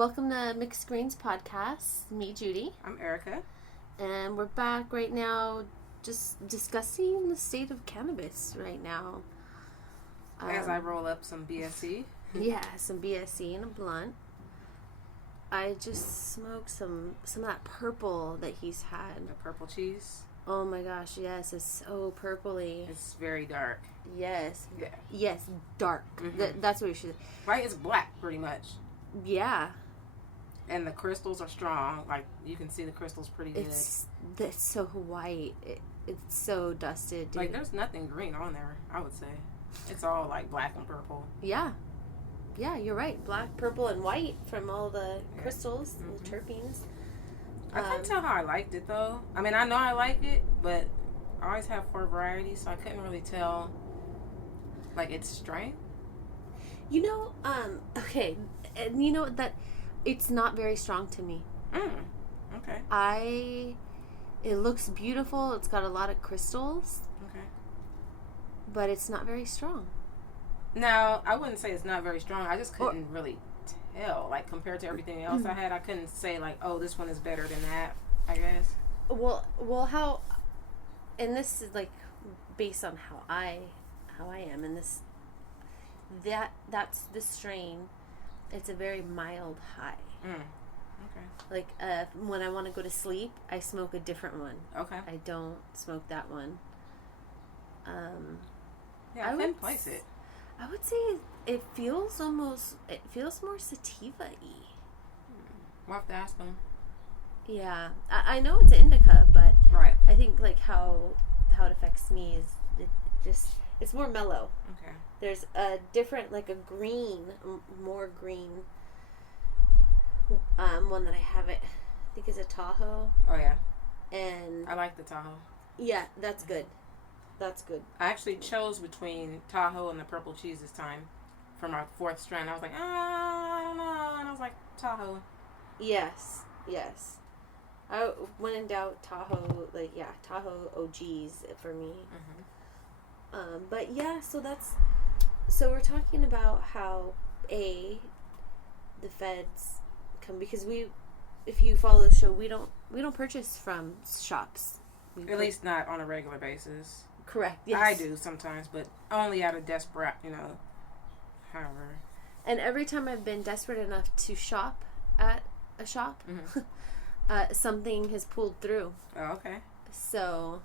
Welcome to Mixed Greens Podcast. Me, Judy. I'm Erica. And we're back right now just discussing the state of cannabis right now. As I roll up some BSC. Yeah, some BSC and a blunt. I just smoked some of that purple that he's had. The purple cheese. Oh my gosh, yes, it's so purpley. It's very dark. Yes. Yeah. Yes, dark. Mm-hmm. That's what you should. Right, it's black pretty much. Yeah. And the crystals are strong. Like, you can see the crystals pretty good. It's so white. It's so dusted, dude. Like, there's nothing green on there, I would say. It's all, like, black and purple. Yeah. Yeah, you're right. Black, purple, and white from all the crystals, the terpenes. I couldn't tell how I liked it, though. I mean, I know I like it, but I always have 4 varieties, so I couldn't really tell, like, its strength. You know, okay. And you know that it's not very strong to me. Okay. It looks beautiful. It's got a lot of crystals. Okay. But it's not very strong. Now, I wouldn't say it's not very strong. I just couldn't really tell. Like, compared to everything else I had, I couldn't say, like, oh, this one is better than that, I guess. Well, how... And this is, like, based on how I am. And that's the strain. It's a very mild high. Okay. Like, when I want to go to sleep, I smoke a different one. Okay. I don't smoke that one. Yeah, I couldn't place it. I would say it feels more sativa-y. We'll have to ask them. Yeah. I know it's indica, but right. I think, like, how it affects me is it's more mellow. Okay. There's a different, like a green, more green one that I have I think is a Tahoe. Oh, yeah. And I like the Tahoe. Yeah, that's good. That's good. I actually chose between Tahoe and the purple cheese this time for my 4th strand. I was like, I don't know. And I was like, Tahoe. Yes. When in doubt, Tahoe, Tahoe OGs for me. But yeah, so we're talking about how the feds come, because if you follow the show, we don't purchase from shops. At least not on a regular basis. Correct. Yes. I do sometimes, but only out of desperate, however. And every time I've been desperate enough to shop at a shop, something has pulled through. Oh, okay. So,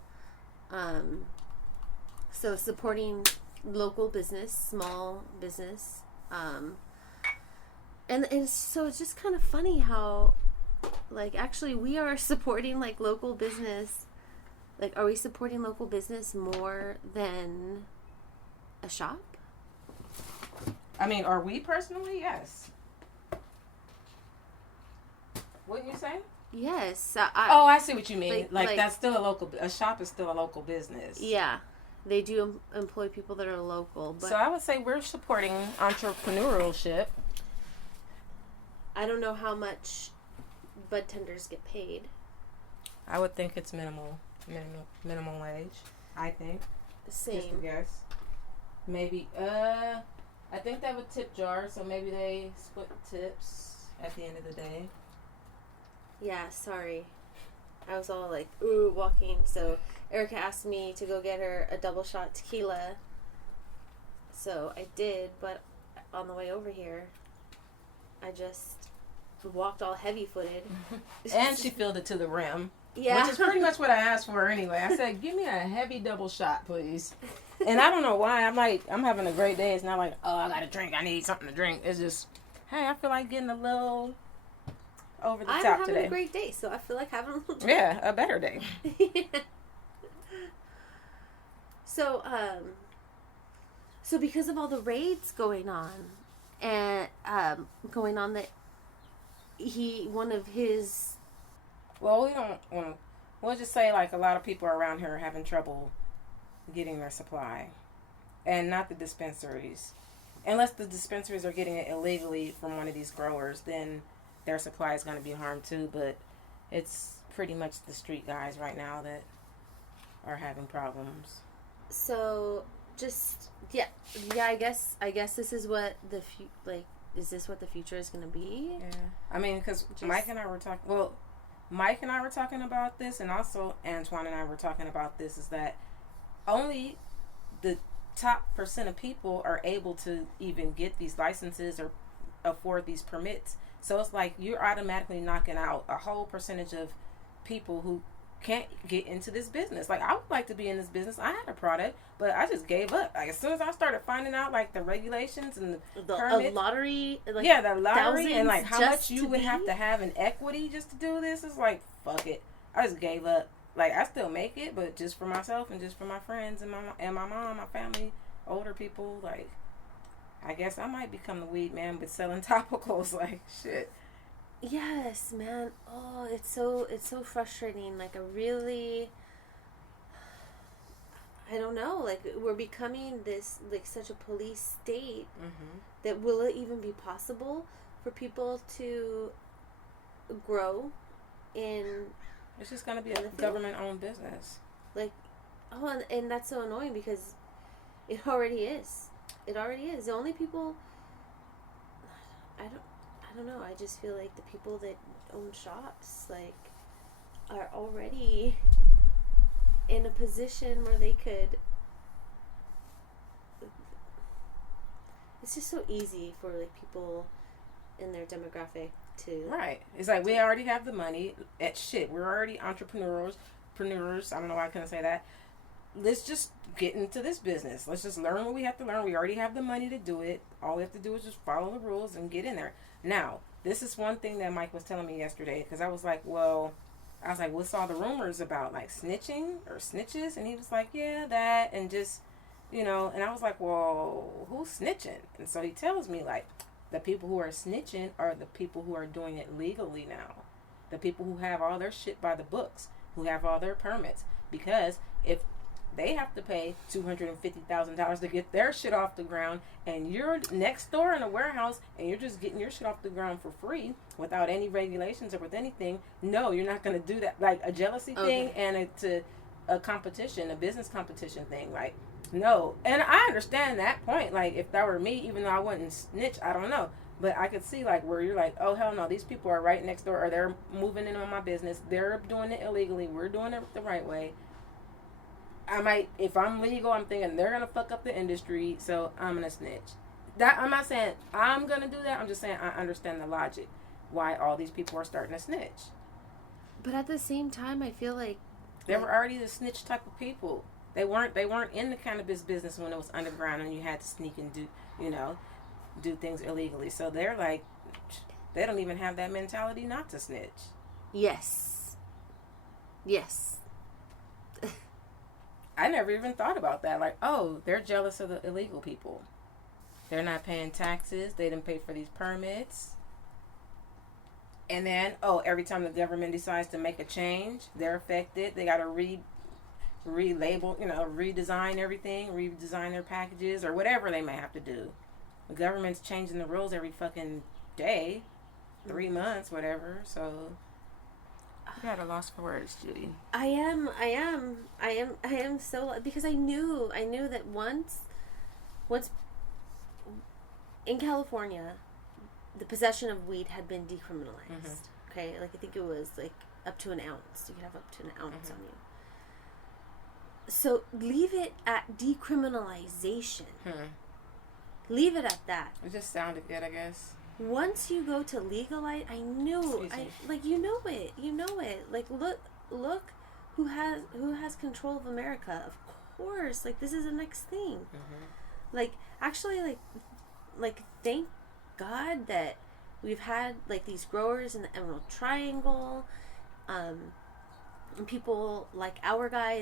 supporting local business, small business, and so it's just kind of funny how, like, actually we are supporting, like, local business. Like, are we supporting local business more than a shop? I mean, are we personally? Yes. Wouldn't you say? Yes. I see what you mean. Like that's still a shop is still a local business. Yeah. They do employ people that are local. But so I would say we're supporting entrepreneurship. I don't know how much bud tenders get paid. I would think it's minimum wage. I think. Same. Just a guess. Maybe. I think they have a tip jar, so maybe they split the tips at the end of the day. Yeah, sorry. I was all like, ooh, walking. So Erica asked me to go get her a double shot tequila. So I did, but on the way over here, I just walked all heavy-footed. And she filled it to the rim. Yeah. Which is pretty much what I asked for anyway. I said, give me a heavy double shot, please. And I don't know why. I'm having a great day. It's not like, oh, I got a drink. I need something to drink. It's just, hey, I feel like getting a little over the top today. I'm having a great day, so I feel like having a little drink. Yeah, a better day. So because of all the raids going on, and that one of his... Well, we don't want to... We'll just say, like, a lot of people around here are having trouble getting their supply. And not the dispensaries. Unless the dispensaries are getting it illegally from one of these growers, then their supply is going to be harmed too. But it's pretty much the street guys right now that are having problems. So, just... Yeah, I guess this is what is this what the future is going to be? Yeah. I mean, because Mike and I were talking about this, and also Antoine and I were talking about this, is that only the top % of people are able to even get these licenses or afford these permits. So it's like you're automatically knocking out a whole percentage of people who can't get into this business. Like, I would like to be in this business. I had a product, but I just gave up. Like, as soon as I started finding out, like, the regulations and the permits, lottery, like, the lottery, and like how much you would have to have in equity just to do this, is like, fuck it. I just gave up. Like, I still make it, but just for myself and just for my friends and my mom, my family, older people. Like, I guess I might become the weed man, but selling topicals. Like, shit. Yes, man. Oh, it's so frustrating. Like, I don't know. Like, we're becoming this, like, such a police state that will it even be possible for people to grow in? It's just gonna be a government-owned business. Like, and that's so annoying because it already is. It already is. The only people, I don't know. I just feel like the people that own shops, like, are already in a position where they could. It's just so easy for, like, people in their demographic to. Right. It's like we already have the money. We're already entrepreneurs. I don't know why I couldn't say that. Let's just get into this business. Let's just learn what we have to learn. We already have the money to do it. All we have to do is just follow the rules and get in there. Now, this is one thing that Mike was telling me yesterday, because I was like, what's all the rumors about, like, snitching or snitches? And he was like, yeah, that, and just, and I was like, well, who's snitching? And so he tells me, like, the people who are snitching are the people who are doing it legally now. The people who have all their shit by the books, who have all their permits. Because if they have to pay $250,000 to get their shit off the ground, and you're next door in a warehouse and you're just getting your shit off the ground for free without any regulations or with anything, no, you're not going to do that. Like, a jealousy thing and a competition, a business competition thing. Like, no. And I understand that point. Like, if that were me, even though I wouldn't snitch, I don't know. But I could see, like, where you're like, oh, hell no, these people are right next door, or they're moving in on my business. They're doing it illegally. We're doing it the right way. I might, if I'm legal, I'm thinking they're going to fuck up the industry, so I'm going to snitch. That, I'm not saying I'm going to do that. I'm just saying I understand the logic why all these people are starting to snitch. But at the same time, I feel like they were already the snitch type of people. They weren't in the cannabis business when it was underground and you had to sneak and do things illegally. So they're like, they don't even have that mentality not to snitch. Yes. I never even thought about that. Like, oh, they're jealous of the illegal people. They're not paying taxes. They didn't pay for these permits. And then, every time the government decides to make a change, they're affected. They got to relabel, redesign everything, redesign their packages, or whatever they may have to do. The government's changing the rules every fucking day, 3 months, whatever. So, you got a loss for words, Judy. I am so, because I knew that once in California, the possession of weed had been decriminalized. Okay, like, I think it was like up to an ounce. You could have up to an ounce on you. So leave it at decriminalization. Leave it at that. It just sounded good, I guess. Once you go to legalize, you know it. Like, look who has control of America. Of course, like, this is the next thing. Like, actually, like thank God that we've had, like, these growers in the Emerald Triangle, and people like our guy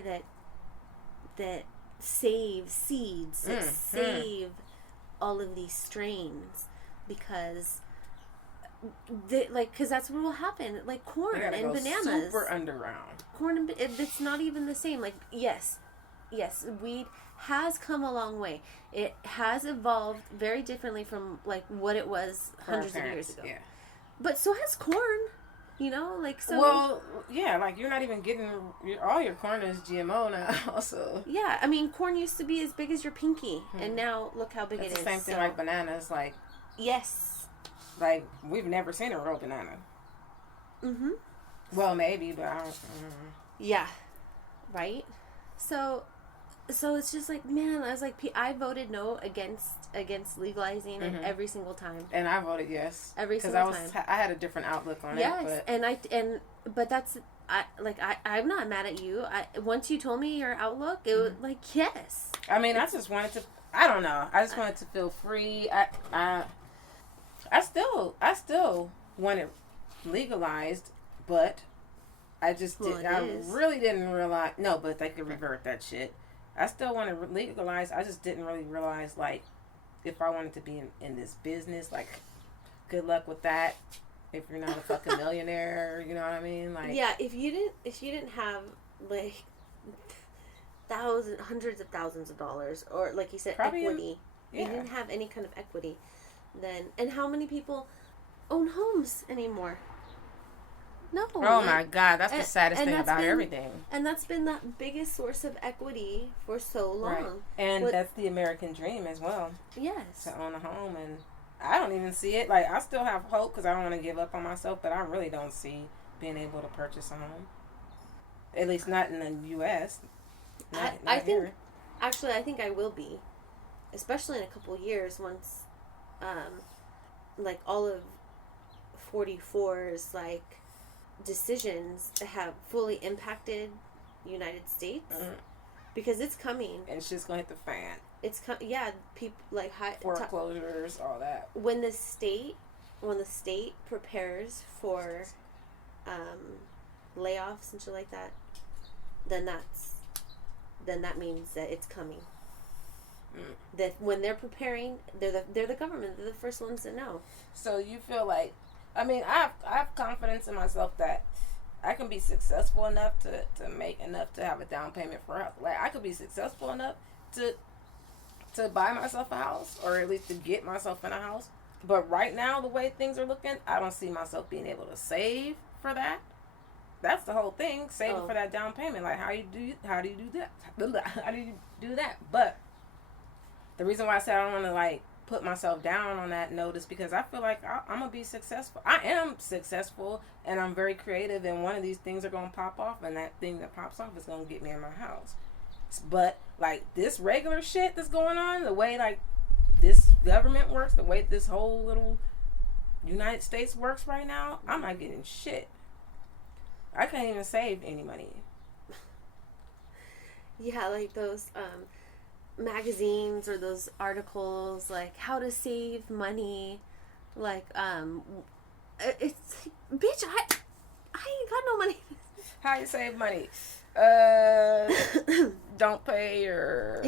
that save seeds, that save all of these strains, because that's what will happen. Like, corn and bananas, super underground. Corn and it's not even the same. Like, yes, weed has come a long way. It has evolved very differently from, like, what it was hundreds of years ago. Yeah. But so has corn. Like, so. Well, yeah, like, you're not even getting all your corn is GMO now. So. Yeah, I mean, corn used to be as big as your pinky, and now look how big it is. It's the same thing like bananas, like. Yes. Like, we've never seen a real banana. Mm-hmm. Well, maybe, but I don't. Yeah. Right? So it's just like, man, I was like, I voted no against legalizing it every single time. And I voted yes. Every single time. Because I had a different outlook on it. Yes, but that's, I'm not mad at you. Once you told me your outlook, it was like, yes. I mean, I just wanted to, I don't know. I just wanted to feel free. I still want it legalized, but I just really didn't realize. No, but they could revert that shit. I still want to legalize. I just didn't really realize, like, if I wanted to be in this business, like, good luck with that. If you're not a fucking millionaire, you know what I mean? Like, yeah, if you didn't have like hundreds of thousands of dollars, or like you said, equity. You didn't have any kind of equity, then, and how many people own homes anymore? No. Oh my God, that's the saddest thing about everything. And that's been the biggest source of equity for so long. Right. And that's the American dream as well. Yes. To own a home, and I don't even see it. Like, I still have hope because I don't want to give up on myself, but I really don't see being able to purchase a home. At least not in the U.S. I think, actually, I think I will be, especially in a couple years once, like, all of 44's, like, decisions have fully impacted United States, because it's coming, and shit's gonna hit the fan. It's people like foreclosures, all that. When the state prepares for layoffs and shit like that, then that means that it's coming. That when they're preparing, they're the government. They're the first ones to know. So you feel like, I mean, I have confidence in myself that I can be successful enough to make enough to have a down payment for a house. Like, I could be successful enough to buy myself a house, or at least to get myself in a house. But right now, the way things are looking, I don't see myself being able to save for that. That's the whole thing, saving for that down payment. Like, how do you do that? How do you do that? But the reason why I said I don't want to, like, put myself down on that note is because I feel like I'm going to be successful. I am successful, and I'm very creative, and one of these things are going to pop off, and that thing that pops off is going to get me in my house. But, like, this regular shit that's going on, the way, like, this government works, the way this whole little United States works right now, I'm not getting shit. I can't even save any money. Yeah, like those magazines or those articles, like how to save money, like it's, bitch, I ain't got no money. How you save money? Don't pay your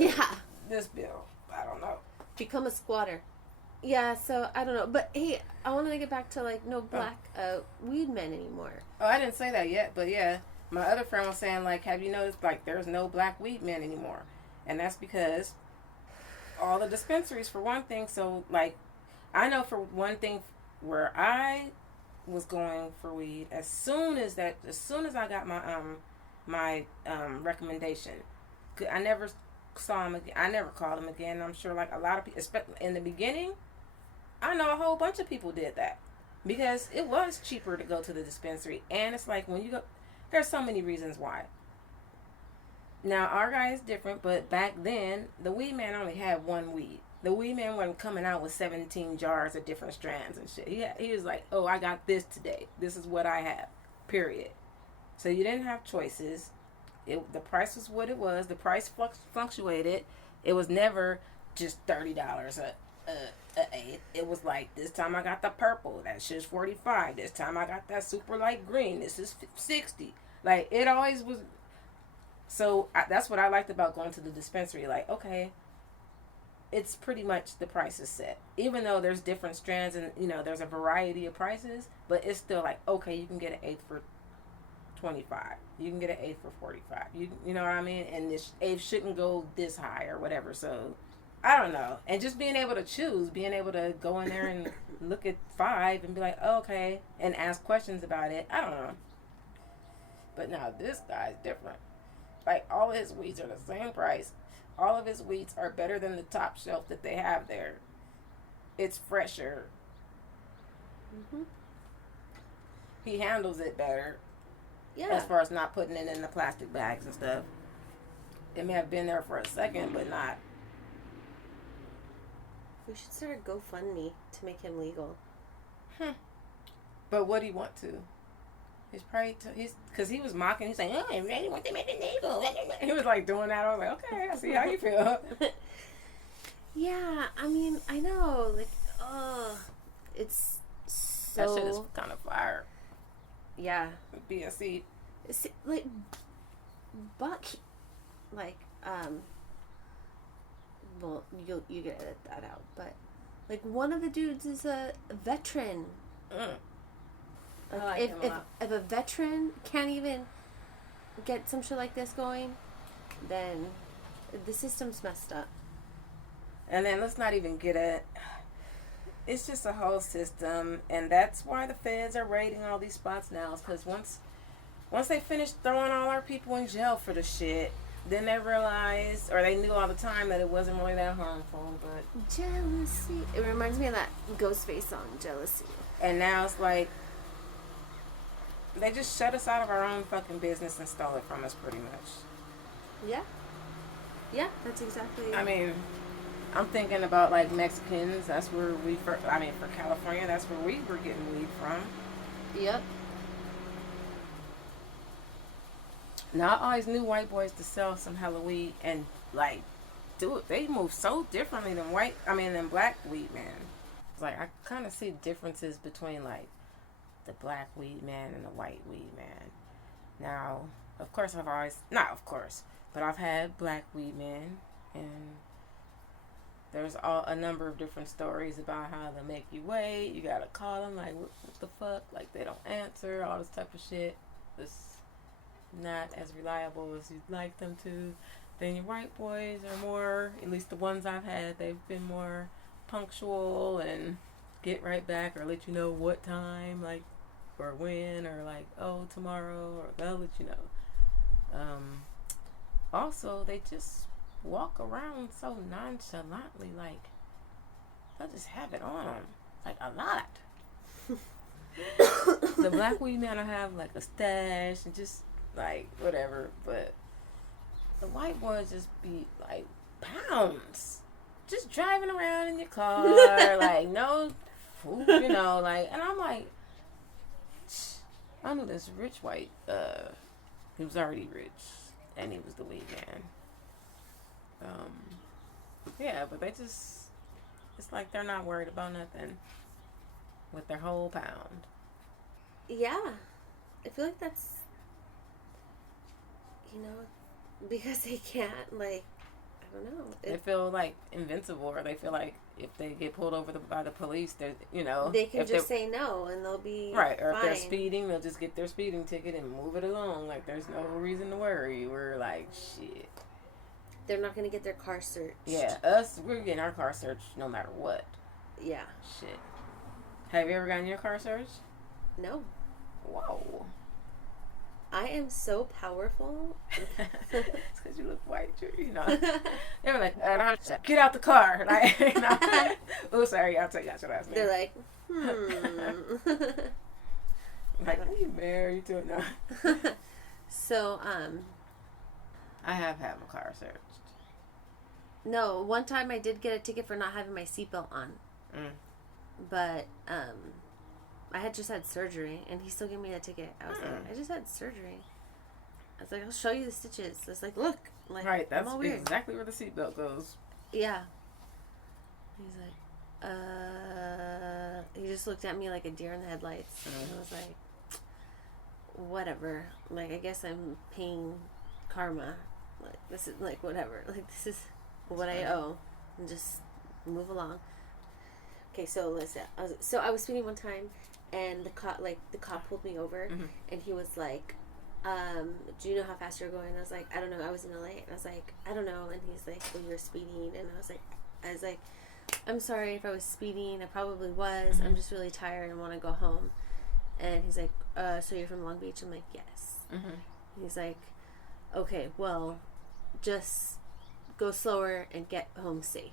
this bill. I don't know. Become a squatter. Yeah, so I don't know, but hey, I want to get back to, like, no black weed men anymore. Oh, I didn't say that yet, but yeah, my other friend was saying, like, have you noticed, like, there's no black weed men anymore? And that's because all the dispensaries, for one thing. So, like, I know for one thing, where I was going for weed, as soon as I got my recommendation, I never saw him again. I never called him again. I'm sure, like, a lot of people, especially in the beginning, I know a whole bunch of people did that because it was cheaper to go to the dispensary. And it's like, when you go, there's so many reasons why. Now, our guy is different, but back then, the weed man only had one weed. The weed man wasn't coming out with 17 jars of different strands and shit. He was like, oh, I got this today. This is what I have, period. So you didn't have choices. The price was what it was. The price fluctuated. It was never just $30 a eighth. It was like, this time I got the purple. That shit's $45. This time I got that super light green. This is $60. Like, it always was. So that's what I liked about going to the dispensary. Like, okay, it's pretty much the price is set. Even though there's different strands and, you know, there's a variety of prices, but it's still like, okay, you can get an eighth for $25. You can get an eighth for $45. You know what I mean? And this eighth shouldn't go this high or whatever. So I don't know. And just being able to choose, being able to go in there and look at 5 and be like, oh, okay, and ask questions about it. I don't know. But now this guy's different. Like, all of his weeds are the same price. All of his weeds are better than the top shelf that they have there. It's fresher. Mm-hmm. He handles it better. Yeah. As far as not putting it in the plastic bags and stuff. It may have been there for a second, but not. We should start a GoFundMe to make him legal. But what do you want to? He's probably because he was mocking. He's like, "Oh, I really want to make it legal." He was like doing that. I was like, "Okay, I see how you feel." Yeah, I mean, I know, like, it's so. That shit is kind of fire. Yeah. BSC. It's, like, Buck, like, well, you get edit that out, but, like, one of the dudes is a veteran. Like, if a veteran can't even get some shit like this going, then the system's messed up. And then let's not even get it. It's just a whole system, and that's why the feds are raiding all these spots now. Because once they finish throwing all our people in jail for the shit, then they realized, or they knew all the time, that it wasn't really that harmful. But jealousy. It reminds me of that Ghostface song, Jealousy. And now it's like they just shut us out of our own fucking business and stole it from us, pretty much. Yeah. Yeah, that's exactly. I mean, I'm thinking about like Mexicans. That's where for California, that's where we were getting weed from. Yep. Now I always knew white boys to sell some hella weed and like do it. They move so differently than than black weed man. It's like I kind of see differences between like the black weed man and the white weed man. Now, of course, but I've had black weed men, and there's a number of different stories about how they make you wait. You gotta call them, like, what the fuck? Like, they don't answer, all this type of shit. It's not as reliable as you'd like them to. Then your white boys are more, at least the ones I've had, they've been more punctual and get right back or let you know what time, like, or when, or like, oh, tomorrow, or they'll let you know. Also, they just walk around so nonchalantly, like, they'll just have it on them, like, a lot. The black weed man will have, like, a stash and just, like, whatever, but the white boys just be, like, pounds. Just driving around in your car, like, no food, like, and I'm like, I knew this rich white, he was already rich, and he was the weed man. Yeah, but they just, it's like they're not worried about nothing with their whole pound. Yeah. I feel like that's, because they can't, like, I don't know. They feel, like, invincible, or they feel like if they get pulled over by the police, they're, they can just say no, and they'll be right, or fine. if they're speeding, they'll just get their speeding ticket and move it along. Like, there's no reason to worry. We're like, shit. They're not going to get their car searched. Yeah, we're getting our car searched no matter what. Yeah. Shit. Have you ever gotten your car searched? No. Whoa. I am so powerful. It's because you look white, They were like, get out the car. Like, oh, sorry, I'll tell you your last name. They're like, Like, are you married to it now? So, I have had my car searched. No, one time I did get a ticket for not having my seatbelt on. But, I had just had surgery, and he still gave me a ticket. I was like, I just had surgery. I was like, I'll show you the stitches. It's like, look. Like, right, that's exactly where the seatbelt goes. Yeah. He's like, he just looked at me like a deer in the headlights. And I was like, whatever. Like, I guess I'm paying karma. Like, this is, like, whatever. Like, this is what I owe. And just move along. Okay, so listen. I was speeding one time, and the cop pulled me over, and he was like, do you know how fast you're going? And I was like, I don't know. I was in LA, and I was like, I don't know. And he's like, well, you're speeding. And I was like, I'm sorry if I was speeding. I probably was. I'm just really tired and want to go home. And he's like, so you're from Long Beach? I'm like, yes. He's like, okay, well, just go slower and get home safe.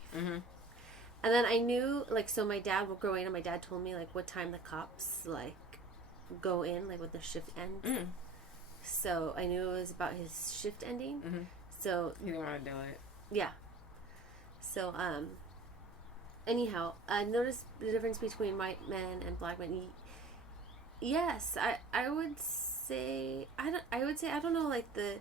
And then I knew, like, so my dad, growing up, my dad told me, like, what time the cops, like, go in, like, when the shift ends. Mm. So I knew it was about his shift ending. Mm-hmm. So you didn't want to do it. Yeah. So, anyhow, I noticed the difference between white men and black men. Yes, I would say, I don't know, like, the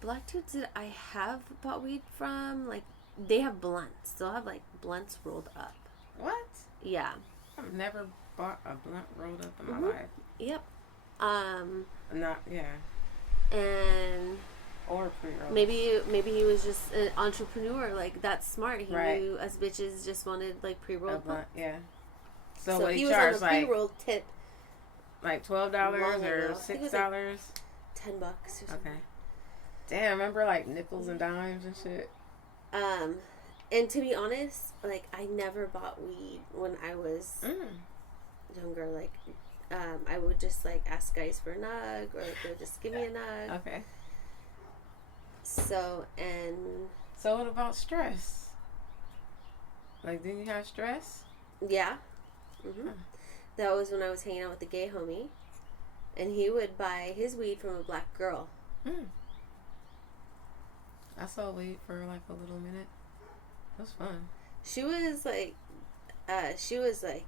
black dudes that I have bought weed from, like, they have blunts. They'll have, like, blunts rolled up. What? Yeah. I've never bought a blunt rolled up in my life. Yep. Yeah. And or pre-roll. Maybe he was just an entrepreneur, like, that's smart. He knew us bitches just wanted, like, pre-rolled blunt. Yeah. So he was on the pre-rolled tip. Like $12 or $6? $10 or something. Okay. Damn, remember, like, nickels and dimes and shit? And to be honest, like, I never bought weed when I was younger. Like, I would just, like, ask guys for a nug, or they would just give me a nug. Okay. So what about stress? Like, didn't you have stress? Yeah. Mm-hmm. Huh. That was when I was hanging out with the gay homie, and he would buy his weed from a black girl. I saw weed for, like, a little minute. It was fun. She was like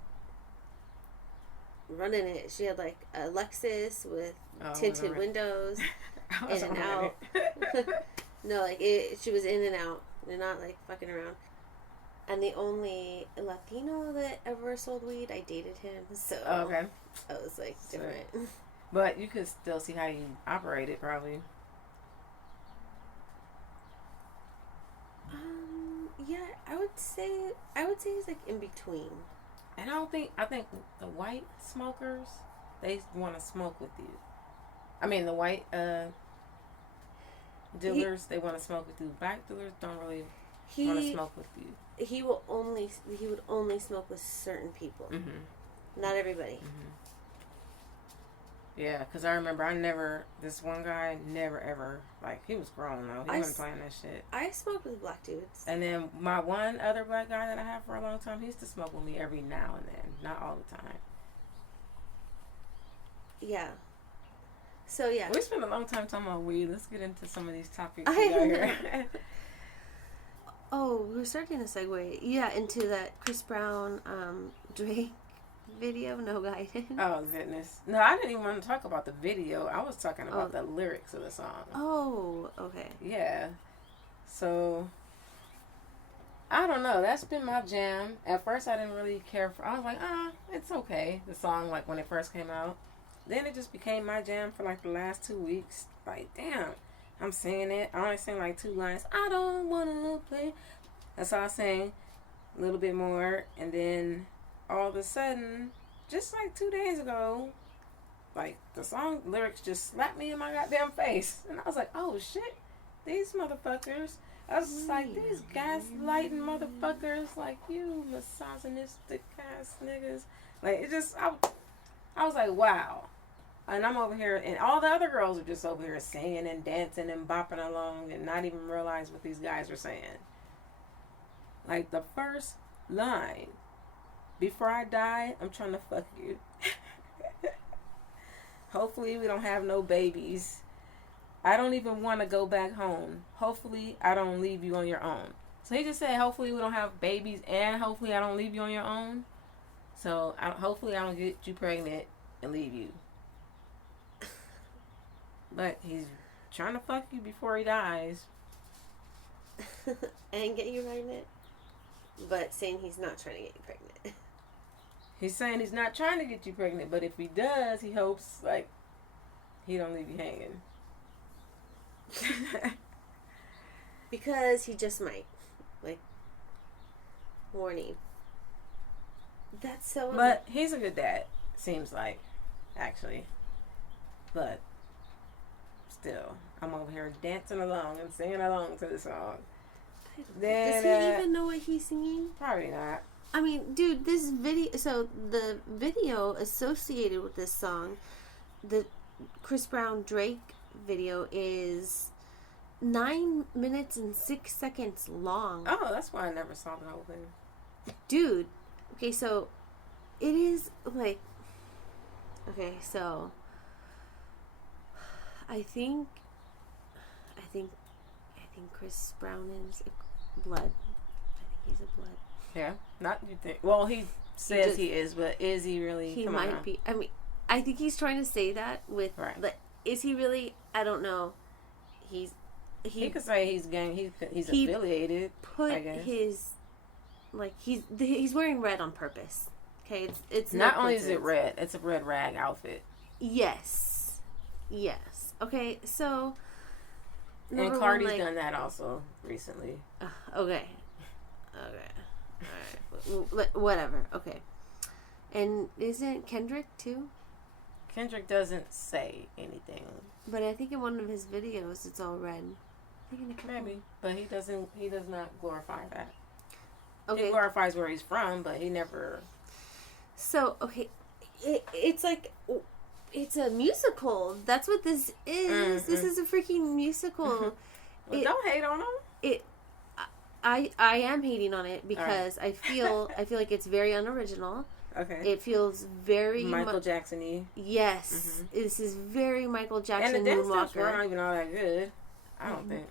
running it. She had, like, a Lexus with tinted windows, in and out. No, like, she was in and out. They're not, like, fucking around. And the only Latino that ever sold weed, I dated him. So okay. I was, like, different. But you could still see how you operated, probably. Yeah, I would say it's, like, in between. And I think the white smokers, they want to smoke with you. I mean, the white dealers, they want to smoke with you. Black dealers don't really want to smoke with you. He would only smoke with certain people. Mm-hmm. Not everybody. Mm-hmm. Yeah, because I remember this one guy never ever, like, he was grown though. He wasn't playing that shit. I smoked with black dudes. And then my one other black guy that I have for a long time, he used to smoke with me every now and then. Not all the time. Yeah. So, yeah. We spent a long time talking about weed. Let's get into some of these topics we got here. Oh, we're starting to segue. Yeah, into that Chris Brown, Drake video, No Guidance. Oh, goodness. No, I didn't even want to talk about the video. I was talking about the lyrics of the song. Oh, okay. Yeah. So, I don't know. That's been my jam. At first, I didn't really care for... I was like, it's okay. The song, like, when it first came out. Then it just became my jam for, like, the last 2 weeks. Like, damn. I'm singing it. I only sing, like, 2 lines. I don't want to play. That's all I sing. A little bit more. And then... all of a sudden, just like 2 days ago, like, the song lyrics just slapped me in my goddamn face. And I was like, oh shit, these motherfuckers. I was just like, these gaslighting motherfuckers, like, you misogynistic ass niggas. Like, it just, I was like, wow. And I'm over here, and all the other girls are just over here singing and dancing and bopping along and not even realize what these guys are saying. Like, the first line, before I die, I'm trying to fuck you. Hopefully we don't have no babies. I don't even want to go back home. Hopefully I don't leave you on your own. So he just said, hopefully we don't have babies, and hopefully I don't leave you on your own. So hopefully I don't get you pregnant and leave you. But he's trying to fuck you before he dies. And get you pregnant. But saying he's not trying to get you pregnant. He's saying he's not trying to get you pregnant, but if he does, he hopes, like, he don't leave you hanging. Because he just might. Like, warning. That's so... But he's a good dad, seems like, actually. But, still, I'm over here dancing along and singing along to the song. Does he even know what he's singing? Probably not. I mean, dude, this video... So, the video associated with this song, the Chris Brown Drake video, is 9 minutes and 6 seconds long. Oh, that's why I never saw the whole thing. Dude. Okay, so it is like. Okay, so I think Chris Brown is blood. I think he's a blood. Yeah, not you think. Well, he says he is, but is he really? He might be. I mean, I think he's trying to say that with. Right. Like, is he really? I don't know. He could say he's gang. He's affiliated. Put I guess. his like he's wearing red on purpose. Okay, it's not only is it red, it's a red rag outfit. Yes. Okay, so. And Cardi's done that also recently. Okay. All right. Whatever. Okay. And isn't Kendrick too? Kendrick doesn't say anything. But I think in one of his videos, it's all red. Maybe, but he does not glorify that. Okay. He glorifies where he's from, but he never. So okay, it's like. It's a musical. That's what this is. Mm-hmm. This is a freaking musical. Well, don't hate on him. I am hating on it because I feel like it's very unoriginal. Okay. It feels very Michael Jackson-y. Yes, this is very Michael Jackson. And the dance steps weren't even all that good. I don't think.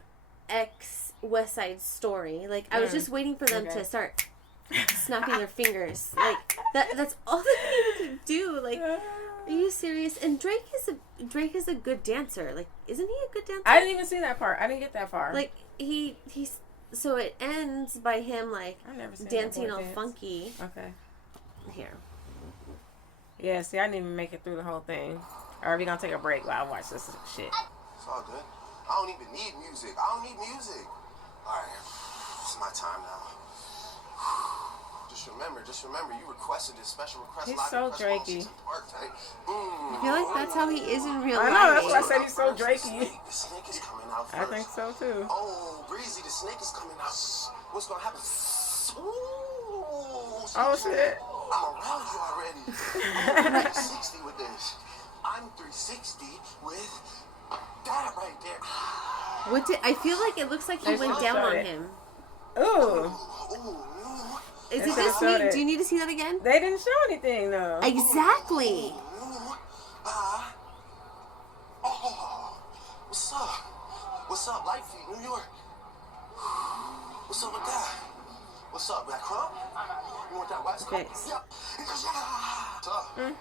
Ex West Side Story. Like I was just waiting for them to start snapping their fingers. Like that's all they can do. Like. Are you serious? And Drake is a good dancer. Like, isn't he a good dancer? I didn't even see that part. I didn't get that far. Like he's so it ends by him like dancing all funky. Okay. Here. Yeah. See, I didn't even make it through the whole thing. Or are we gonna take a break while I watch this shit? It's all good. I don't even need music. All right, it's my time now. Just remember, you requested this special request. He's so Drakey. I feel like that's how he is in real life. I know, that's why I said he's so Drakey. The snake is coming out first. I think so too. Oh, Breezy, the snake is coming out. What's gonna happen? Ooh, oh shit. I'm around you already. I'm 360 with this. I'm 360 with that right there. I feel like it looks like he went down on him. Ooh. Is it this sweet? Do you need to see that again? They didn't show anything though. Exactly. What's up? What's up, Lightfeet, New York? What's up with that? What's up, Black Crumb? You want that West Coast? Okay.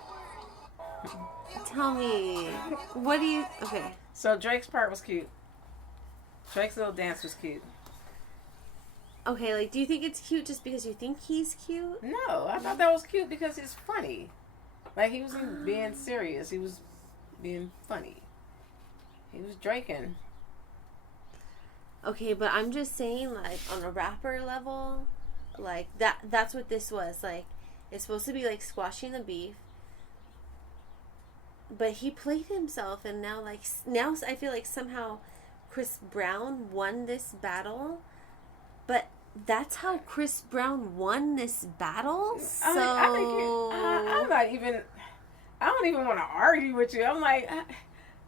Tell me, what do you? Okay. So Drake's part was cute. Drake's little dance was cute. Okay, like, do you think it's cute just because you think he's cute? No, I thought that was cute because he's funny. Like, he wasn't being serious. He was being funny. He was draking. Okay, but I'm just saying, like, on a rapper level, like, that's what this was. Like, it's supposed to be, like, squashing the beef. But he played himself, and now I feel like somehow Chris Brown won this battle. But that's how Chris Brown won this battle. So I'm not even. I don't even want to argue with you. I'm like,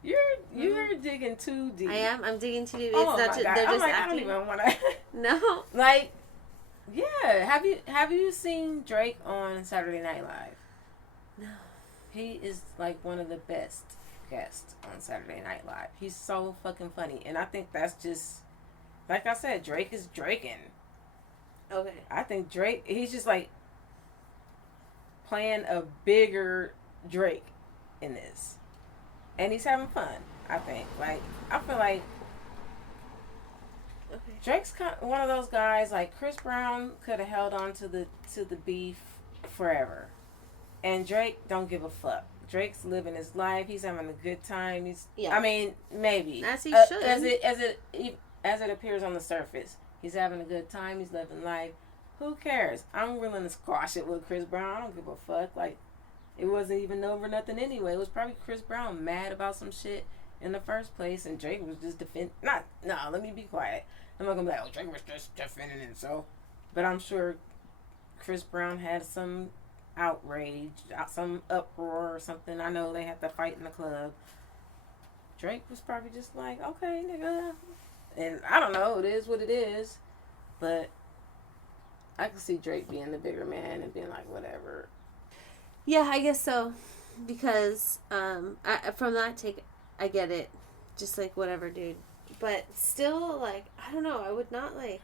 you're digging too deep. I am. I'm digging too deep. It's not just, they're just acting. I don't even want to. No. Like, yeah. Have you seen Drake on Saturday Night Live? No. He is like one of the best guests on Saturday Night Live. He's so fucking funny, and I think that's just. Like I said, Drake is draking. Okay. I think Drake, he's just like playing a bigger Drake in this. And he's having fun, I think. Like, I feel like Drake's one of those guys, like Chris Brown could have held on to the beef forever. And Drake don't give a fuck. Drake's living his life. He's having a good time. I mean, maybe. As he should. As it appears on the surface. He's having a good time. He's living life. Who cares? I'm willing to squash it with Chris Brown. I don't give a fuck. Like, it wasn't even over nothing anyway. It was probably Chris Brown mad about some shit in the first place, and Drake was just let me be quiet. I'm not gonna be like, oh, Drake was just defending himself. But I'm sure Chris Brown had some outrage, some uproar or something. I know they had to fight in the club. Drake was probably just like, okay, nigga. And I don't know, it is what it is. But I could see Drake being the bigger man and being like, whatever. Yeah, I guess so. Because from that take, I get it. Just like, whatever, dude. But still, like, I don't know. I would not, like...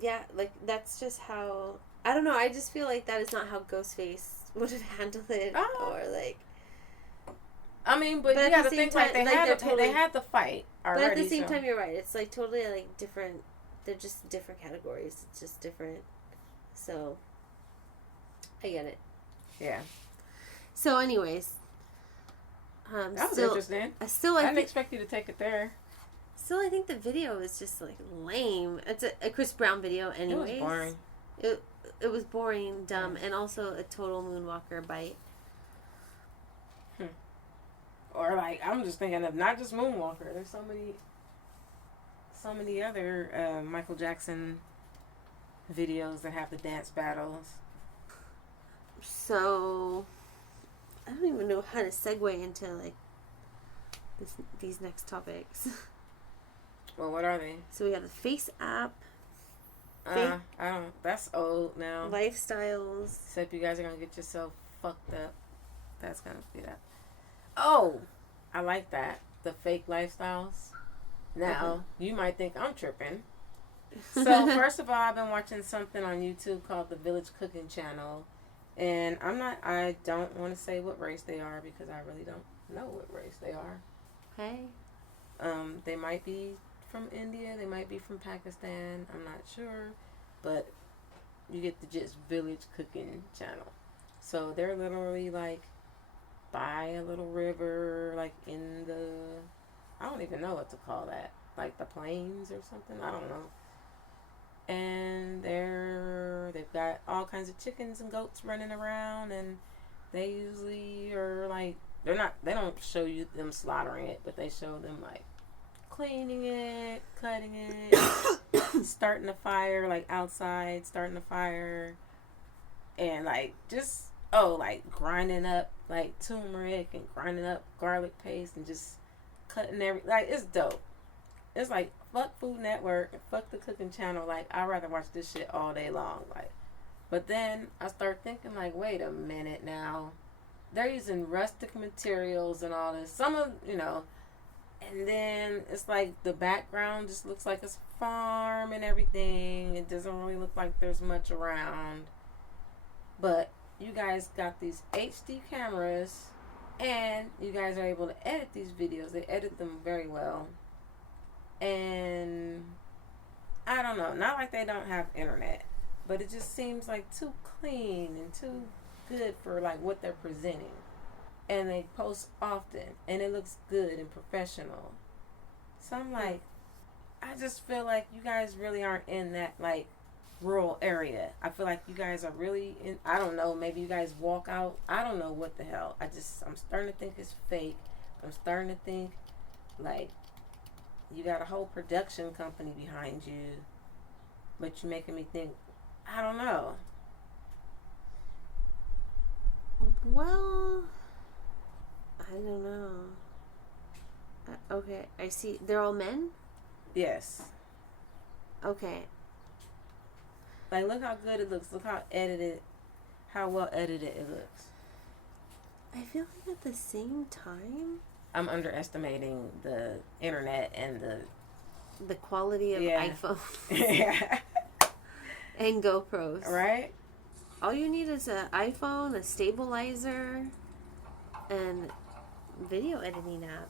Yeah, like, that's just how... I don't know. I just feel like that is not how Ghostface would have handled it. Or, like... I mean, but you gotta think, like, they had the fight already. But at the same time, you're right. It's, like, totally, like, different... They're just different categories. It's just different. So, I get it. Yeah. So, anyways... that was interesting. I didn't expect you to take it there. Still, I think the video is just, like, lame. It's a Chris Brown video anyways. It was boring. It was boring, dumb, and also a total Moonwalker bite. Or, like, I'm just thinking of not just Moonwalker. There's so many other Michael Jackson videos that have the dance battles. So, I don't even know how to segue into, like, these next topics. Well, what are they? So we have the Face app. I don't. That's old now. Lifestyles. Except you guys are gonna get yourself fucked up. That's gonna be that. Oh, I like that. The fake lifestyles. Now you might think I'm tripping. So first of all, I've been watching something on YouTube called the Village Cooking Channel, and I don't want to say what race they are because I really don't know what race they are. Hey. They might be from India, they might be from Pakistan, I'm not sure, but you get the just Village Cooking Channel. So they're literally like by a little river, like in the, I don't even know what to call that, like the plains or something, I don't know. And they've got all kinds of chickens and goats running around, and they usually are like, they don't show you them slaughtering it, but they show them like cleaning it, cutting it, starting a fire, like outside, starting a fire, and like just, like grinding up like turmeric and grinding up garlic paste and just cutting like, it's dope. It's like, fuck Food Network and fuck the cooking channel. Like, I'd rather watch this shit all day long. Like, but then I start thinking like, wait a minute now. They're using rustic materials and all this. Some of, and then it's like the background just looks like it's a farm and everything. It doesn't really look like there's much around. But you guys got these HD cameras and you guys are able to edit these videos. They edit them very well. And I don't know, not like they don't have internet, but it just seems like too clean and too good for like what they're presenting. And they post often and it looks good and professional. So I'm like, I just feel like you guys really aren't in that like rural area. I feel like you guys are really in, I don't know, maybe you guys walk out, I don't know what the hell. I'm starting to think it's fake. I'm starting to think like you got a whole production company behind you, but you're making me think, I don't know. Well, I don't know. Okay, I see. They're all men? Yes. Okay. Like, look how good it looks. Look how well edited it looks. I feel like at the same time, I'm underestimating the internet and the quality of iPhone yeah. and GoPros. Right? All you need is an iPhone, a stabilizer, and video editing app.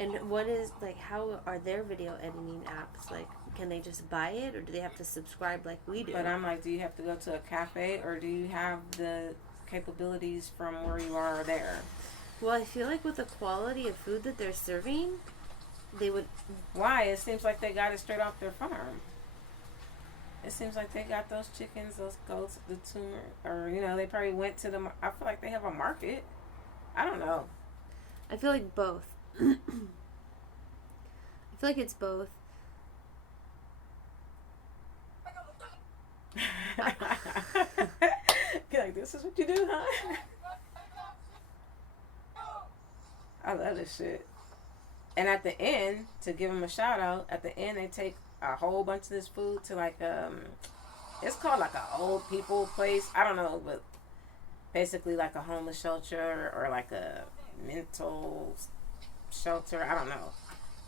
And what is, like, how are their video editing apps? Like, can they just buy it, or do they have to subscribe like we do? But I'm like, do you have to go to a cafe, or do you have the capabilities from where you are there? Well, I feel like with the quality of food that they're serving, they would... Why? It seems like they got it straight off their farm. It seems like they got those chickens, those goats, the tumor, or, they probably went to the... I feel like they have a market. I don't know. I feel like both. I feel like it's both. You're like, this is what you do, huh? I love this shit. And at the end, to give them a shout out, at the end they take a whole bunch of this food to like it's called like an old people place. I don't know, but basically like a homeless shelter or like a mental shelter. I don't know.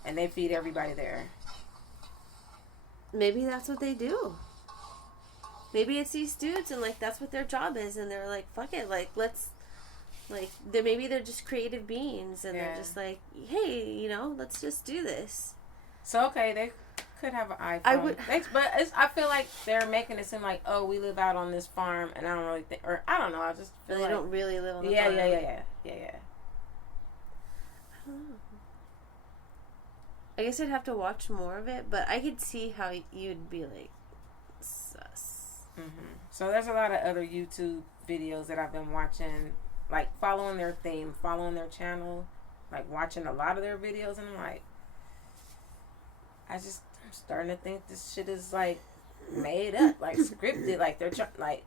And they feed everybody there. Maybe that's what they do. Maybe it's these dudes and like that's what their job is, and they're like, fuck it, like let's like maybe they're just creative beings and they're just like, hey, you know, let's just do this. So okay, they could have an iPhone. I feel like they're making it seem like, oh, we live out on this farm, and I don't really think, or I don't know. I just feel they like don't really live on the farm. farm. Yeah. I don't know. I guess I'd have to watch more of it, but I could see how you'd be like, sus. Mm-hmm. So there's a lot of other YouTube videos that I've been watching, like following their theme, following their channel, like watching a lot of their videos, and I'm like, I'm starting to think this shit is like made up, like scripted, like they're like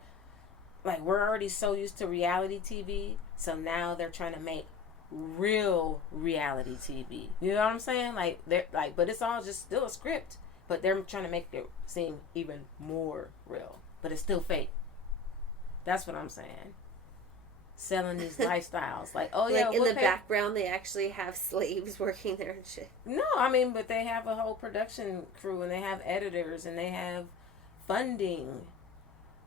we're already so used to reality TV, so now they're trying to make real reality TV. You know what I'm saying? Like they're like, but it's all just still a script, but they're trying to make it seem even more real, but it's still fake. That's what I'm saying. Selling these lifestyles, like, oh yeah, like in the background they actually have slaves working there and shit. No, I mean, but they have a whole production crew and they have editors and they have funding.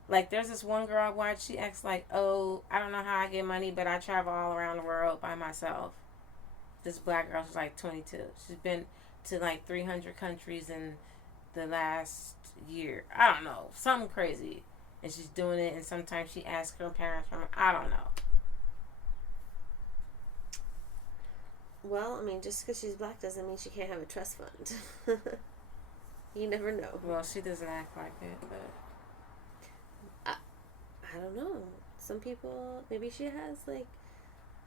Like, there's this one girl I watched, she acts like, oh, I don't know how I get money, but I travel all around the world by myself. This black girl, she's like 22. She's been to like 300 countries in the last year. I don't know, something crazy. And she's doing it, and sometimes she asks her parents from, I don't know. Well, I mean, just because she's black doesn't mean she can't have a trust fund. You never know. Well, she doesn't act like it, but I don't know. Some people, maybe she has like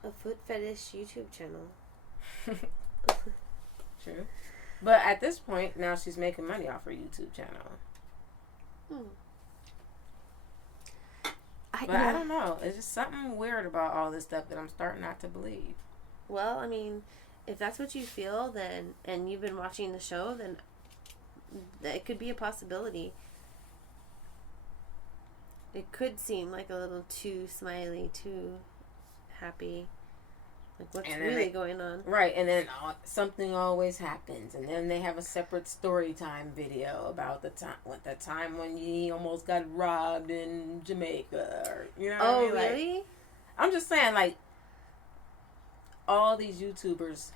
a foot fetish YouTube channel. True. But at this point, now she's making money off her YouTube channel. I don't know. It's just something weird about all this stuff that I'm starting not to believe. Well, I mean, if that's what you feel, then, and you've been watching the show, then it could be a possibility. It could seem like a little too smiley, too happy. Like, what's really going on? Right, and then something always happens, and then they have a separate story time video about the time when he almost got robbed in Jamaica, or, you know what I mean? Really? Like, I'm just saying, like, all these YouTubers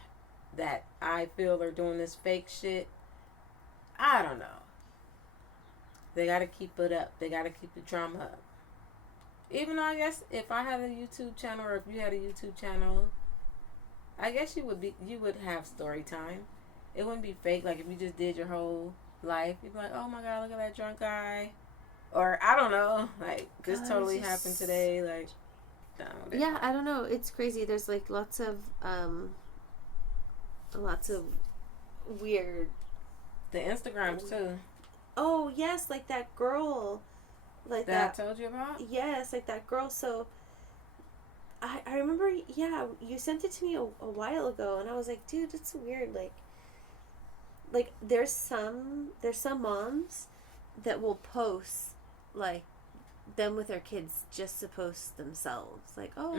that I feel are doing this fake shit, I don't know. They gotta keep it up. They gotta keep the drama up. Even though I guess if I had a YouTube channel, or if you had a YouTube channel, I guess you would have story time. It wouldn't be fake. Like if you just did your whole life, you'd be like, oh my god, look at that drunk guy. Or I don't know, like this totally happened today. Like, yeah, I don't know. It's crazy. There's like lots of weird. The Instagrams too. Oh yes, like that girl, like that I told you about. Yes, like that girl. So I remember. Yeah, you sent it to me a while ago, and I was like, dude, it's weird. Like there's some moms that will post like them with their kids just to post themselves. Like, oh,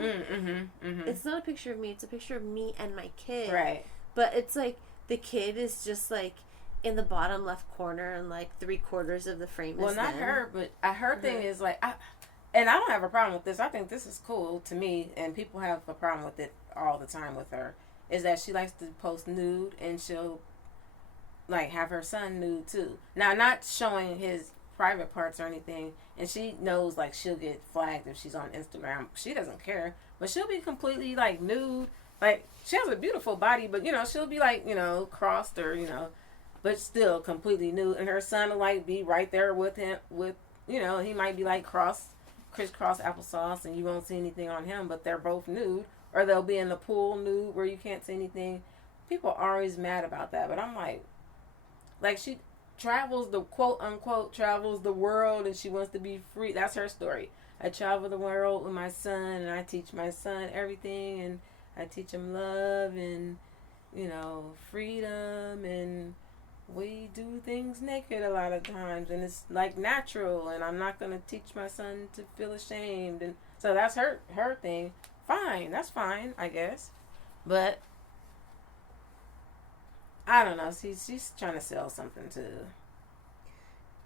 it's not a picture of me. It's a picture of me and my kid. Right. But it's like the kid is just like in the bottom left corner, and like 3/4 of the frame is not them. her, but her thing is like, and I don't have a problem with this. I think this is cool to me, and people have a problem with it all the time with her, is that she likes to post nude, and she'll like have her son nude too. Now, not showing his private parts or anything, and she knows like she'll get flagged if she's on Instagram. She doesn't care, but she'll be completely like nude. Like, she has a beautiful body, but you know, she'll be like, you know, crossed, or you know, but still completely nude. And her son will like be right there with him, with, you know, he might be like crisscross applesauce, and you won't see anything on him, but they're both nude. Or they'll be in the pool nude where you can't see anything. People are always mad about that, but I'm like she travels the quote unquote travels the world, and she wants to be free. That's her story. I travel the world with my son, and I teach my son everything, and I teach him love and, you know, freedom and we do things naked a lot of times, and it's like natural, and I'm not gonna teach my son to feel ashamed, and so that's her thing. Fine, that's fine, I guess, but I don't know. She's trying to sell something too.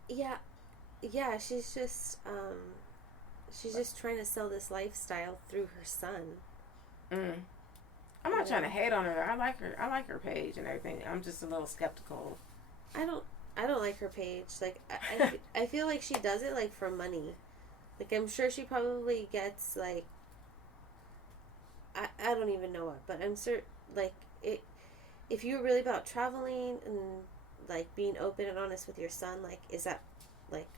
Yeah, yeah. She's just trying to sell this lifestyle through her son. I'm not trying to hate on her. I like her. I like her page and everything. I'm just a little skeptical. I don't like her page. Like I feel like she does it like for money. Like I'm sure she probably gets like I don't even know what, but I'm certain like it. If you're really about traveling and like being open and honest with your son, like is that like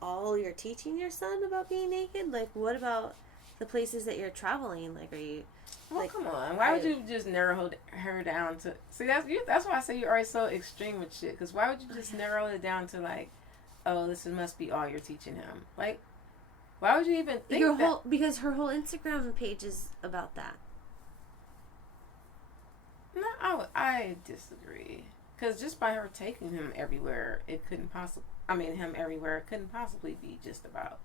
all you're teaching your son about being naked? Like what about the places that you're traveling? Like are you? Well, like, come on. Why would you just narrow her down to? See, that's why I say you're always so extreme with shit. Because why would you just narrow it down to like, oh, this must be all you're teaching him? Like, why would you even think that? Because her whole Instagram page is about that. No, I disagree. Because just by her taking him everywhere, it couldn't possibly. I mean, him everywhere, it couldn't possibly be just about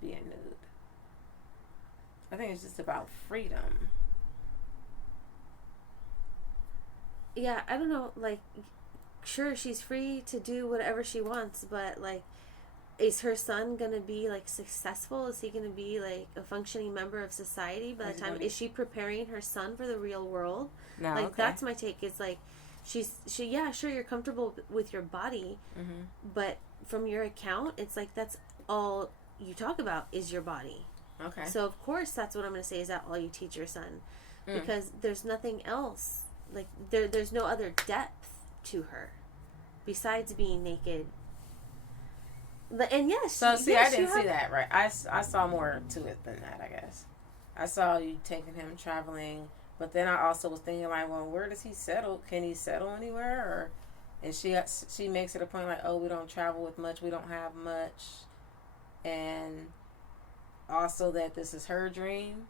being nude. I think it's just about freedom. Yeah, I don't know, like, sure, she's free to do whatever she wants, but, like, is her son gonna be, like, successful? Is he gonna be, like, a functioning member of society by the time? Is she preparing her son for the real world? No, like, that's my take, is, like, yeah, sure, you're comfortable with your body, but from your account, it's like, that's all you talk about is your body. Okay. So, of course, that's what I'm gonna say, is that all you teach your son? Because there's nothing else. Like, there's no other depth to her besides being naked. And yes, so see, I didn't see that, right? I saw more to it than that, I guess. I saw you taking him traveling, but then I also was thinking, like, well, where does he settle? Can he settle anywhere? Or, and she makes it a point, like, oh, we don't travel with much, we don't have much. And also that this is her dream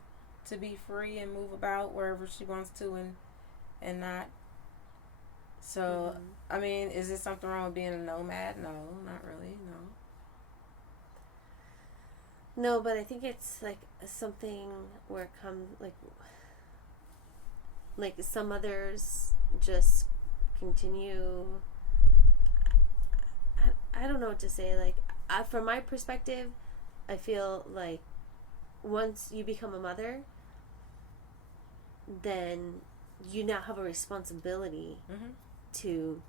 to be free and move about wherever she wants to and not. So, I mean, is there something wrong with being a nomad? No, not really, no. No, but I think it's, like, something where it comes, like some others just continue. I don't know what to say. Like, from my perspective, I feel like once you become a mother, then you now have a responsibility to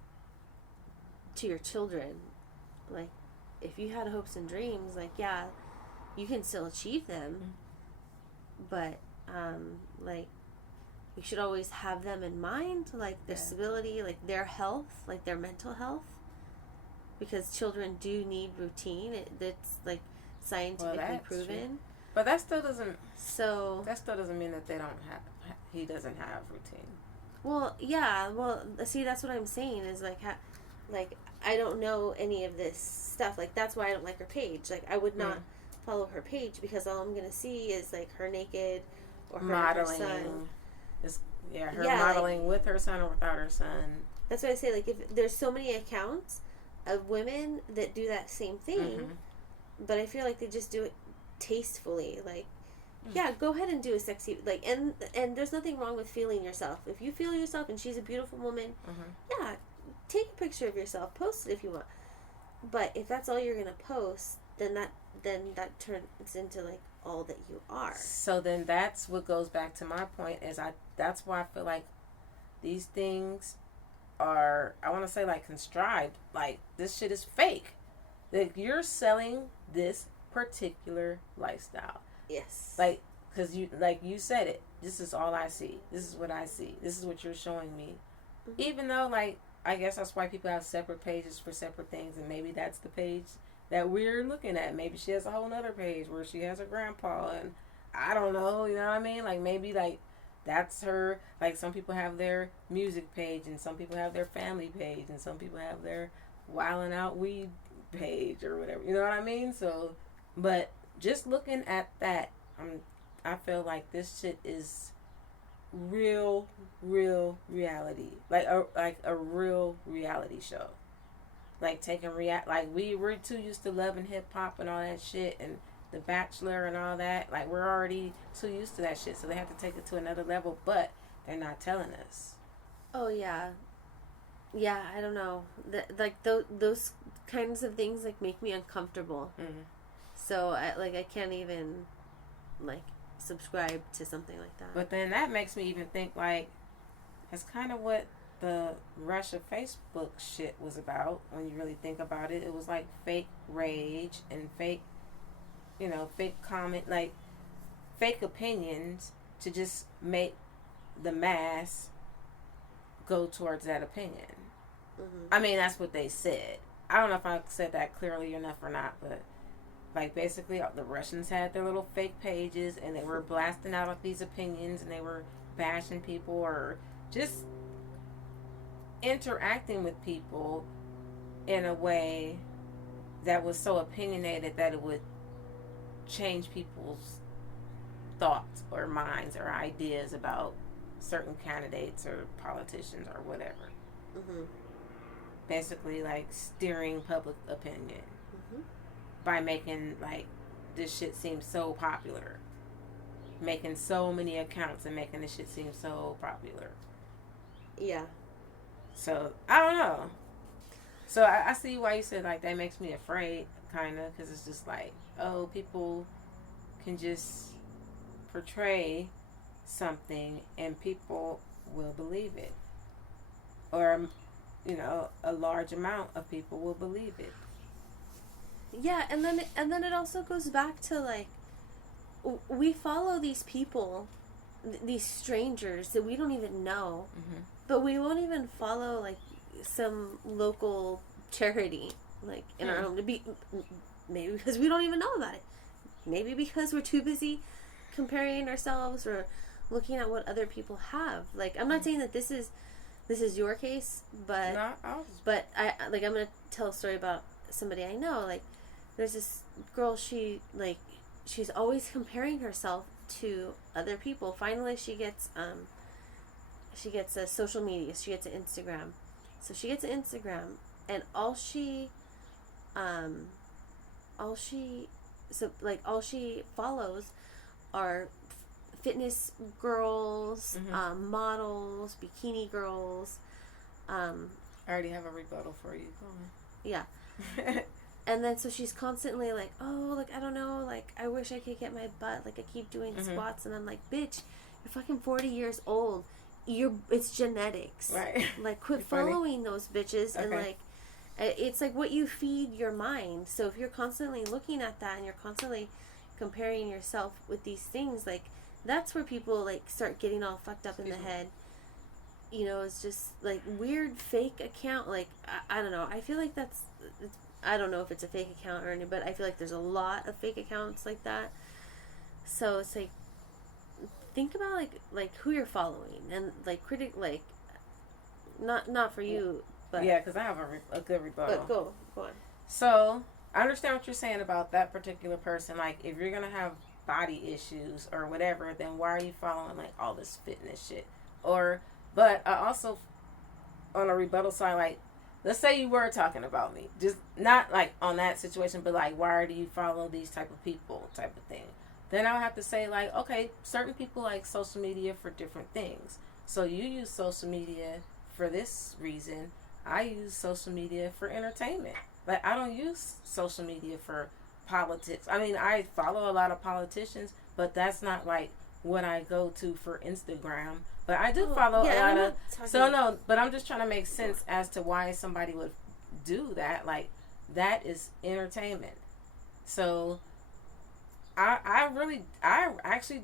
your children. Like, if you had hopes and dreams, like, yeah, you can still achieve them, but like, you should always have them in mind, like their stability, like their health, like their mental health, because children do need routine. It's like scientifically proven. True. But that still doesn't. So that still doesn't mean that they don't have. He doesn't have routine. Well, yeah. Well, see, that's what I'm saying is like, like I don't know any of this stuff. Like that's why I don't like her page. Like I would not follow her page because all I'm gonna see is like her naked or her modeling. And her son. Her modeling with her son or without her son. That's what I say. Like if there's so many accounts of women that do that same thing, but I feel like they just do it tastefully. Like, yeah, go ahead and do a sexy, like, and there's nothing wrong with feeling yourself. If you feel yourself and she's a beautiful woman, yeah, take a picture of yourself, post it if you want. But if that's all you're gonna post, then that turns into like all that you are. So then that's what goes back to my point is that's why I feel like these things are, I want to say, like contrived. Like this shit is fake. Like you're selling this particular lifestyle. Yes. Like, because you said it. This is all I see. This is what I see. This is what you're showing me. Even though, like, I guess that's why people have separate pages for separate things, and maybe that's the page that we're looking at. Maybe she has a whole other page where she has her grandpa, and I don't know, you know what I mean? Like, maybe, like, that's her. Like, some people have their music page, and some people have their family page, and some people have their wilding out weed page or whatever. You know what I mean? So, but just looking at that, I feel like this shit is real reality, like a real reality show, like taking like we're too used to loving hip hop and all that shit and The Bachelor and all that. Like we're already too used to that shit, so they have to take it to another level, but they're not telling us. Oh yeah, I don't know. Those kinds of things like make me uncomfortable. Mm-hmm. So I can't even like subscribe to something like that. But then that makes me even think like that's kind of what the Russia Facebook shit was about. When you really think about it, it was like fake rage and fake, fake comment, like fake opinions to just make the mass go towards that opinion. Mm-hmm. I mean, that's what they said. I don't know if I said that clearly enough or not, but like basically the Russians had their little fake pages and they were blasting out these opinions and they were bashing people or just interacting with people in a way that was so opinionated that it would change people's thoughts or minds or ideas about certain candidates or politicians or whatever. Mm-hmm. Basically like steering public opinion. Mm-hmm. By making like this shit seem so popular, making so many accounts and making this shit seem so popular. Yeah. So I don't know. So I see why you said like that makes me afraid, kind of, because it's just like, oh, people can just portray something and people will believe it, or a large amount of people will believe it. Yeah, and then it also goes back to like we follow these people, these strangers that we don't even know, Mm-hmm. but we won't even follow like some local charity like in our home to be, maybe because we don't even know about it, maybe because we're too busy comparing ourselves or looking at what other people have. Like I'm not saying that this is your case, but No, but I'm gonna tell a story about somebody I know. Like there's this girl, she's always comparing herself to other people. Finally she gets a social media, she gets an Instagram. So she gets an Instagram and all she follows are fitness girls, Mm-hmm. models, bikini girls. I already have a rebuttal for you. Go on. Yeah. And then so she's constantly like, oh, like I don't know, like I wish I could get my butt, like I keep doing squats, and I'm like, bitch, you're fucking 40 years old. It's genetics. Right. Like quit following those bitches. And like it's like what you feed your mind. So if you're constantly looking at that and you're constantly comparing yourself with these things, like that's where people like start getting all fucked up in the head. It's just like weird fake account. Like I don't know. I feel like I don't know if it's a fake account or anything, but I feel like there's a lot of fake accounts like that. So it's like think about like who you're following and like not for you, but yeah, because I have a good rebuttal. But go on. So I understand what you're saying about that particular person. Like if you're gonna have body issues or whatever, then why are you following like all this fitness shit? But I also, on a rebuttal side, like let's say you were talking about me, just not like on that situation, but like why do you follow these type of people, type of thing? Then I would have to say like, okay, certain people like social media for different things. So you use social media for this reason. I use social media for entertainment. Like I don't use social media for politics. I mean, I follow a lot of politicians, but that's not like what I go to for Instagram. But I do follow a lot of. So no, but I'm just trying to make sense as to why somebody would do that. Like that is entertainment. So I actually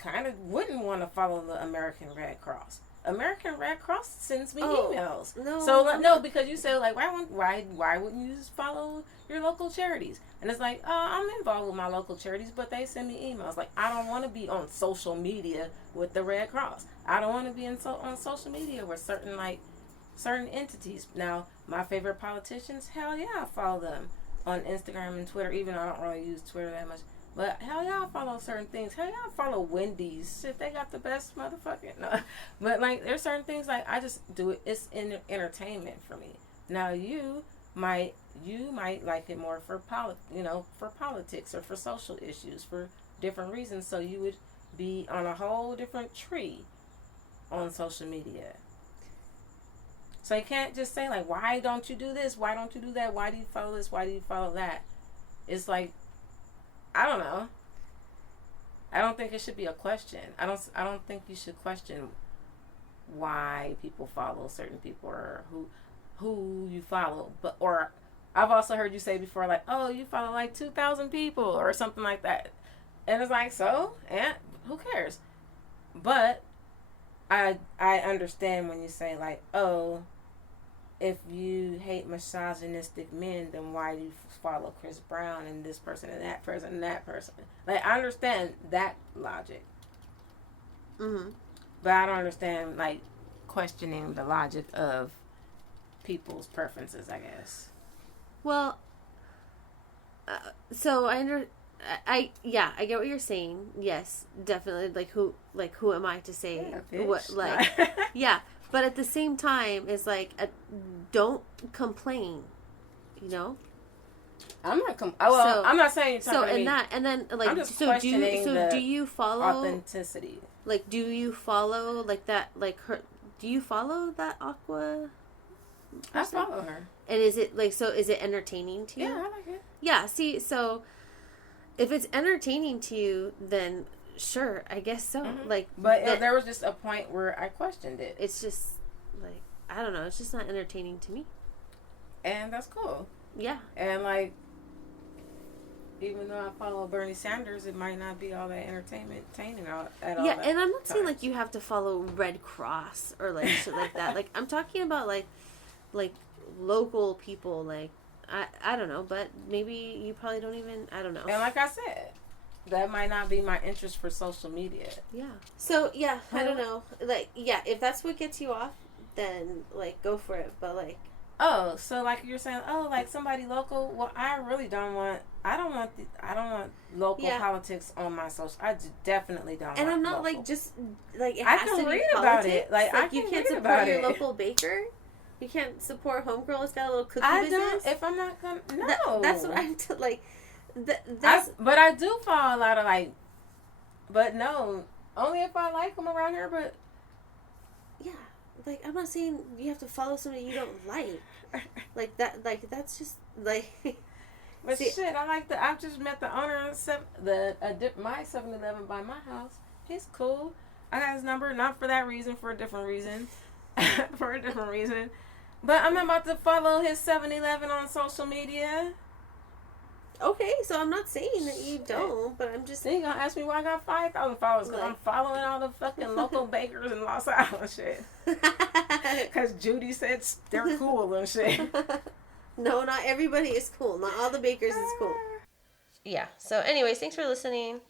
kind of wouldn't want to follow the American Red Cross. American Red Cross sends me emails. No. So no, because you said like why wouldn't you just follow your local charities? And it's like, I'm involved with my local charities, but they send me emails. Like I don't want to be on social media with the Red Cross. I don't want to be on social media with certain entities. Now, my favorite politicians, hell yeah, I follow them on Instagram and Twitter. Even though I don't really use Twitter that much, But hell, y'all follow certain things. Hell, y'all follow Wendy's. Shit, they got the best motherfucking. No. But like, there's certain things like I just do it. It's entertainment for me. Now you might like it more for for politics or for social issues for different reasons. So you would be on a whole different tree on social media. So you can't just say like, why don't you do this? Why don't you do that? Why do you follow this? Why do you follow that? It's like, I don't know. I don't think it should be a question. I don't think you should question why people follow certain people or who you follow. But or I've also heard you say before like, oh, you follow like 2,000 people or something like that. And it's like, so, and who cares? But I understand when you say like, oh, if you hate misogynistic men, then why do you follow Chris Brown and this person and that person and that person? Like, I understand that logic. Mm-hmm. But I don't understand, like, questioning the logic of people's preferences, I guess. Well, so I get what you're saying. Yes, definitely. Who am I to say what? Like, yeah. But at the same time, it's like, don't complain. You know. I'm not saying you're talking to me. And then like, I'm just do you follow authenticity? Like, do you follow like that? Like her? Do you follow that Aqua person? I follow her. And is it like, so? Is it entertaining to you? Yeah, I like it. Yeah. See, so if it's entertaining to you, then sure, I guess so. Mm-hmm. Like, but there was just a point where I questioned it. It's just like, I don't know. It's just not entertaining to me. And that's cool. Yeah. And like, even though I follow Bernie Sanders, it might not be all that entertaining at all. Yeah, and I'm not saying like you have to follow Red Cross or like shit like that. Like, I'm talking about like local people. Like, I don't know, but maybe you probably don't even. I don't know. And like I said, that might not be my interest for social media. Yeah. So yeah, I don't know. Like, yeah, if that's what gets you off, then like go for it. But like. Oh, so like you're saying, oh, like somebody local. Well, I don't want local politics on my social. I definitely don't. And want I'm not local. like just like it I has can to be read politics. about it. Like I can you can't read support about your it. local baker. You can't support homegirl that's got a little cookie I business. don't. If I'm not gonna, no. That's what I'm like. But I do follow a lot of like. But no, only if I like them around here. But yeah, like I'm not saying you have to follow somebody you don't like. Like that, like that's just like. But shit, I've just met the owner of my 7-Eleven by my house. He's cool. I got his number, not for that reason, for a different reason, But I'm about to follow his 7-Eleven on social media. Okay, so I'm not saying that you don't, but I'm just. Then you gonna ask me why I got 5,000 followers? Because I'm following all the fucking local bakers in Los Angeles shit. Because Judy said they're cool and shit. No, not everybody is cool. Not all the bakers is cool. Yeah. So, anyways, thanks for listening.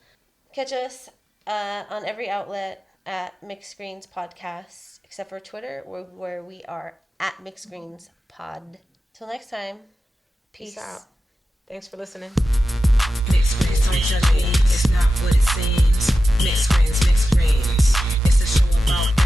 Catch us on every outlet at Mixed Screens Podcast, except for Twitter, where we are at Mixed Screens Pod. Till next time, peace out. Thanks for listening. Mixed screens, don't judge me. It's not what it seems. Mixed screens, mixed screens. It's a show about